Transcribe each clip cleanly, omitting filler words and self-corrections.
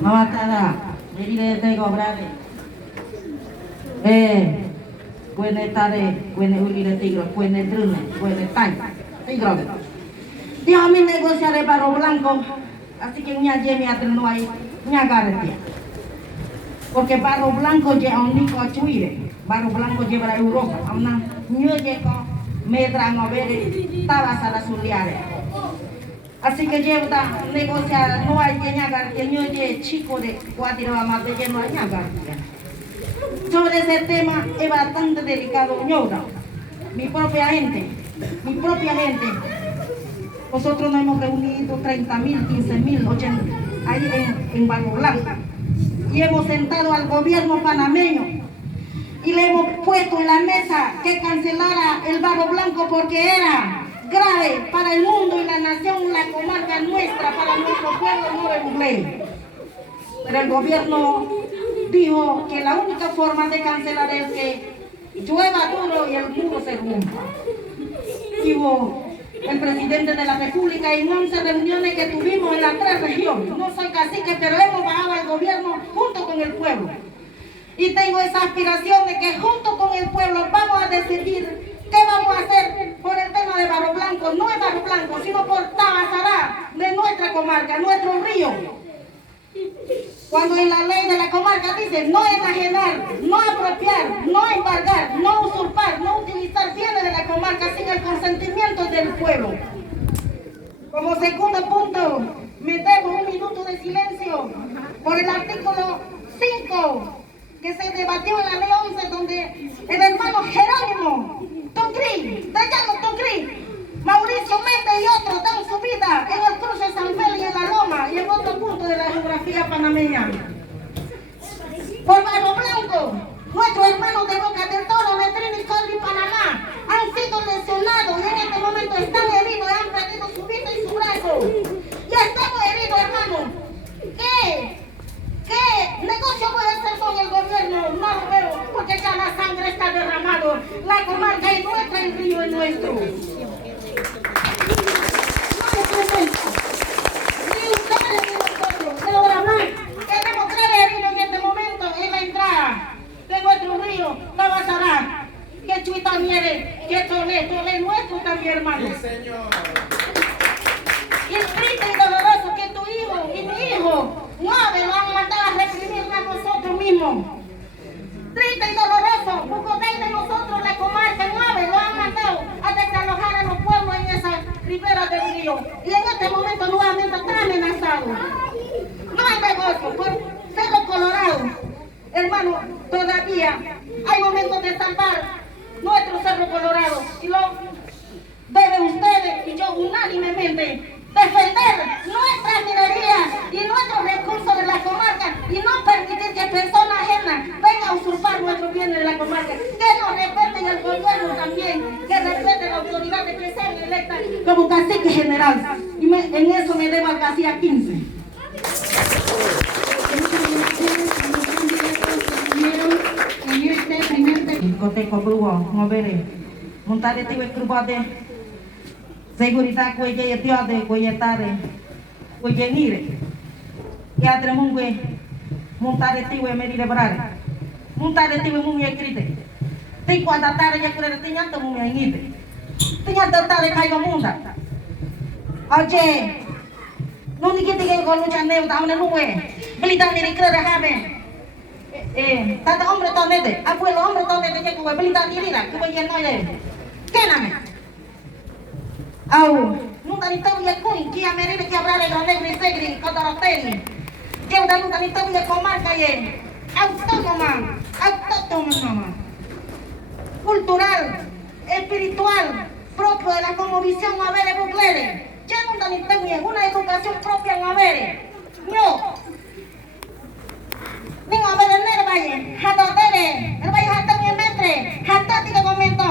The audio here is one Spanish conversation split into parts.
Mamatara, jadi teh kobrade. Kuene tare, kuene uli de tigro, kuene drune, kuene tan, tigro. Déjame negociar el barro blanco, así que ña lleve a no hay ña garantía. Porque barro blanco lleva un nico a chuire, barro blanco lleva a Europa, a una ñueco, medra no ver, tabas a la suliare. Así que lleva a negociar, no hay ña garantía, ñueque chico de cuatro amas de lleno a ña garantía. Sobre ese tema es bastante delicado, ñora. Mi propia gente. Nosotros nos hemos reunido 30.000, 15.000, 80 ahí en Barro Blanco. Y hemos sentado al gobierno panameño y le hemos puesto en la mesa que cancelara el Barro Blanco porque era grave para el mundo y la nación, la comarca nuestra, para nuestro pueblo no es ley. Pero el gobierno dijo que la única forma de cancelar es que llueva duro y el muro se rompa. Dijo el presidente de la República en 11 reuniones que tuvimos en las 3 regiones. No soy cacique, pero hemos bajado al gobierno junto con el pueblo. Y tengo esa aspiración de que junto con el pueblo vamos a decidir qué vamos a hacer por el tema de Barro Blanco. No es Barro Blanco, sino por Tabasará, de nuestra comarca, nuestro río. Cuando en la ley de la comarca dice no enajenar, no apropiar, no embargar, no usurpar, no utilizar bienes de la comarca sin el consentimiento del pueblo. Como segundo punto, metemos un minuto de silencio por el artículo 5 que se debatió en la ley 11 donde el hermano Jerónimo Tungri, de Llano Tungri, Mauricio Méndez y otros dan su vida en el cruce San Félix y en la Loma y en otro punto de la geografía panameña. Por Barro Blanco, nuestros hermanos de Boca del Toro, Letrina y Colby, Panamá, han sido lesionados y en este momento están heridos y han perdido su vida y su brazo. Ya estamos heridos, hermanos. ¿Qué negocio puede hacer con el gobierno? No lo veo, porque ya la sangre está derramada. La comarca es nuestra, el río es nuestro. No representa ni ustedes ni nosotros, pero además tenemos 3 heridos en este momento en la entrada de nuestro río, Tabasará, que Chuitamiere, que Tole nuestro también, hermano. Sí, señor. Y es triste y doloroso que tu hijo y mi hijo 9 lo han mandado a reprimir a nosotros mismos. Triste y doloroso, Bucotay de nosotros, la comarca 9, lo han mandado a desalojar a los pueblos en esa ribera del río. Y en este momento nuevamente está amenazado. No hay negocio por Cerro Colorado. Hermano, todavía hay momentos de salvar nuestro Cerro Colorado. Y lo deben ustedes y yo unánimemente defender nuestras minerías y nuestros recursos de la comarca y no permitir que personas ajenas vengan a usurpar nuestros bienes de la comarca. Que nos respeten el gobierno también, que respeten la autoridad de que sean electas como cacique general. Y en eso me debo al cacique 15. Coteco Brugo, Novere, Montare Tiwe Crubade, Seguridad Cueye Tiade, Cueye Tare, Cueye Nire, y Adremungue, Montare Tiwe Merire Brare, Montare Tiwe Mumie Crite, Tico Adatare Yakure, Tiñato Mumie Nite, Tiñato Tare Caigo Munda. Oye, no ni que te con lucha neuta, una nube, Belita Niri Crere Habe. Tata hombre tonete, abuelo hombre tonete que como belita dirira, que voy a no ir. ¿Qué name? Au, nunca ni te voy a coin, que a merire que hablar de negri segri, cotaroteri. Que una nunca ni te voy a comarca y autónoma, cultural, espiritual, propio de la conmovisión Mavere Buclere. Ya nunca ni te voy a una educación propia en Mavere. No. Ningo a ver el valle, hasta tere, el valle hasta mi metre, hasta tiga momento.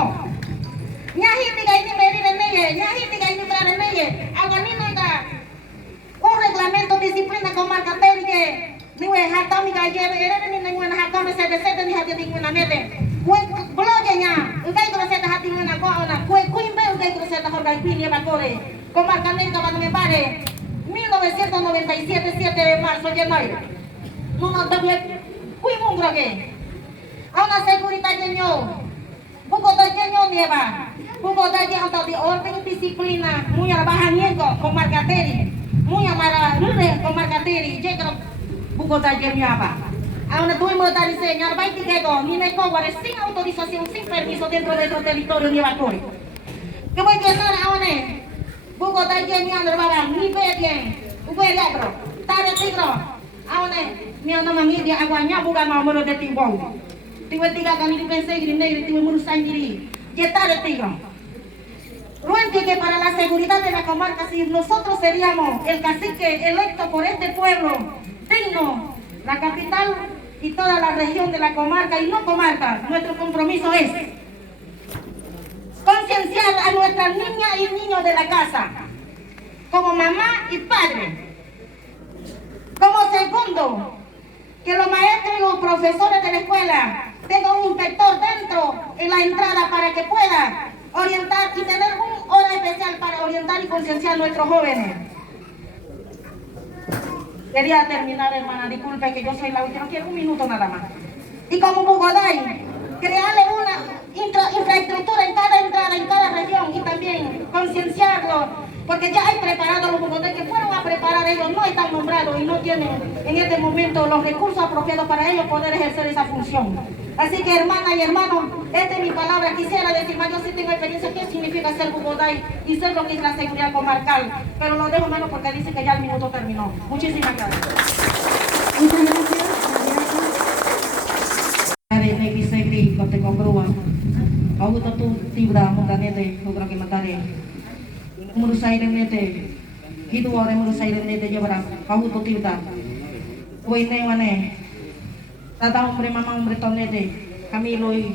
Ñahi tiga ini merir en ella, ñahi tiga ini berar en ella. Aganino ida un reglamento disciplina comarca que ni we hasta mi galle, era ni ninguna hasta me se desete ni hati ninguna mete. Bloque ña, ugai ko se hati ninguna ko ona, kuimbe ugai ko se ta horgai pini ba kore. Comarca neka ba me pare. 19 1997, 7 de marzo, January. No nos debía, fuimos un a una seguridad que yo, Bogotá que yo nieva, Bogotá que anda de orden y disciplina, muy a bajaniego con marcateri, muy a mararule con marcateri, llega Bogotá que nieva. Ahora tuvimos que diseñar 20 ni me cobran sin autorización, sin permiso dentro de nuestro territorio nieva corre. ¿Qué voy a decir ahora? Bogotá que nieva, ni pedien, ubedabro, tare tigro. Ahora, mi anak mengidia aguanya bukan mau menurut timbang. Tiba-tiba kami dipensai gini negeri tiba merusak diri. Kita de tigro. Luego que para la seguridad de la comarca, si nosotros seríamos el cacique electo por este pueblo, digno, la capital y toda la región de la comarca y no comarca, nuestro compromiso es concienciar a nuestras niñas y niños de la casa, como mamá y padre. Como segundo, que los maestros y los profesores de la escuela tengan un inspector dentro en la entrada para que pueda orientar y tener una hora especial para orientar y concienciar a nuestros jóvenes. Quería terminar, hermana, disculpe que yo soy la última, quiero un minuto nada más. Y como Bogotá, crearle una infraestructura en cada entrada, en cada región y también concienciarlo. Porque ya hay preparados los bogoteños que fueron a preparar, ellos no están nombrados y no tienen en este momento los recursos apropiados para ellos poder ejercer esa función. Así que hermanas y hermanos, esta es mi palabra. Quisiera decir más, yo sí tengo experiencia qué significa ser Bogotá y ser lo que es la seguridad comarcal. Pero lo dejo menos porque dice que ya el minuto terminó. Muchísimas gracias. Muchas gracias. Merusai remete, hidu orang merusai remete jabra, kau tu tiuta. Kue ne mana? Tata umre mama umre tonete, kami loi.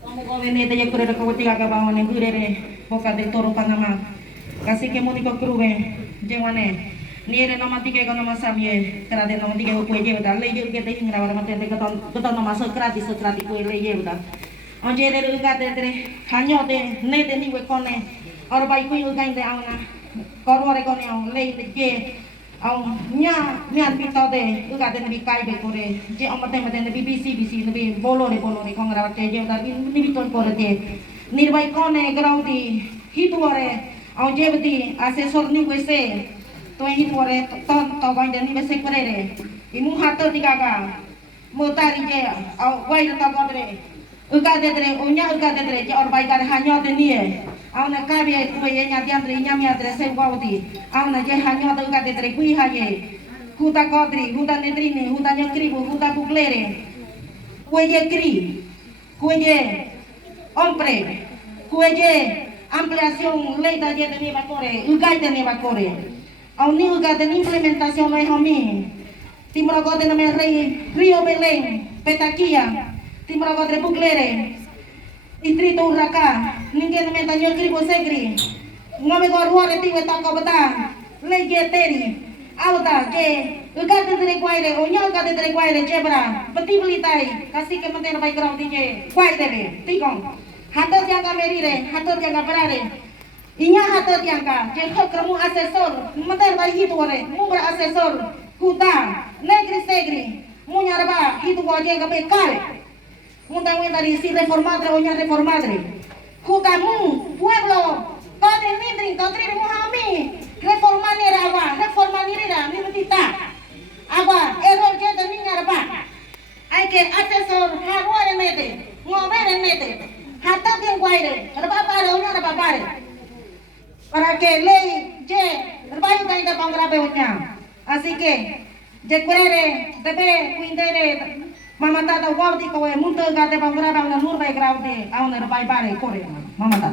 Kamu kau remete je kure kau tiga ke bawah ne kure re, boka de toro panama. Kasih ke muni kau kruwe, je mana? Niere nama tiga kau nama samye, kerana nama tiga kue je udah, leye kita ini ngara orang mati kita nama sekrati kue leye udah. Anje de luka de hanya de ne de ni wekone. Orang baik pun juga ini awak nak korang rekon yang lei je awak nya pita de juga de nabi kai de kore je awak mati nabi BBC nabi bolore kong rawat je tapi nabi tuan kore de nirbai kone graudi hitu ore awak je beti asesor ni wese tuan hitu ore ton kawan de ni wese kore de imu hato tiga ka mutari je awak wai letak kore uga de unya uga de je orang baik ada hanya de ni Auna kabe kuye nya diandre nya mi adre se gauti auna je hanyo da de tre kui haye huta kodri huta nedrine huta nyakribu huta buklere kuye kri kuye hombre kuye ampliación ley da je de ni bakore uga de ni bakore auni uga de implementación no homi timrogo de me rey Río Belén Petaquia timrogo de buklere Distrito Urraca, ninguém me tanyo kribo segri. Ngome ko ruwa reti weta ko bata. Lege teri. Auta ke ugate dere kwaire, onya ugate dere kwaire jebra. Beti belitai, kasih ke menten baik grau dije. Kwai debe, tikong. Hatot yang ka merire, hatot yang ka berare. Inya hatot yang ka, je kremu asesor, menten baik hitu ore, mumbra asesor. Kuta, negri segri. Munyarba hitu ko je ka bekale. Undang-undang dari si reformadre o nya reformadre. Jugamu, pueblo, padre nidrin, country muhami, reformanera agua, reformanera, ni mentita. Agua, error que de niña arba. Hay que asesor, jaguar en mete, mover en mete, hatat en guaire, arba para una arba para que ley, ye, arba yo caída para un grave uña. Así que, je cuere, debe, cuindere, Mama tata wau di kowe muntul gade bangraba na nurbai graude au na bai bare kore mama tata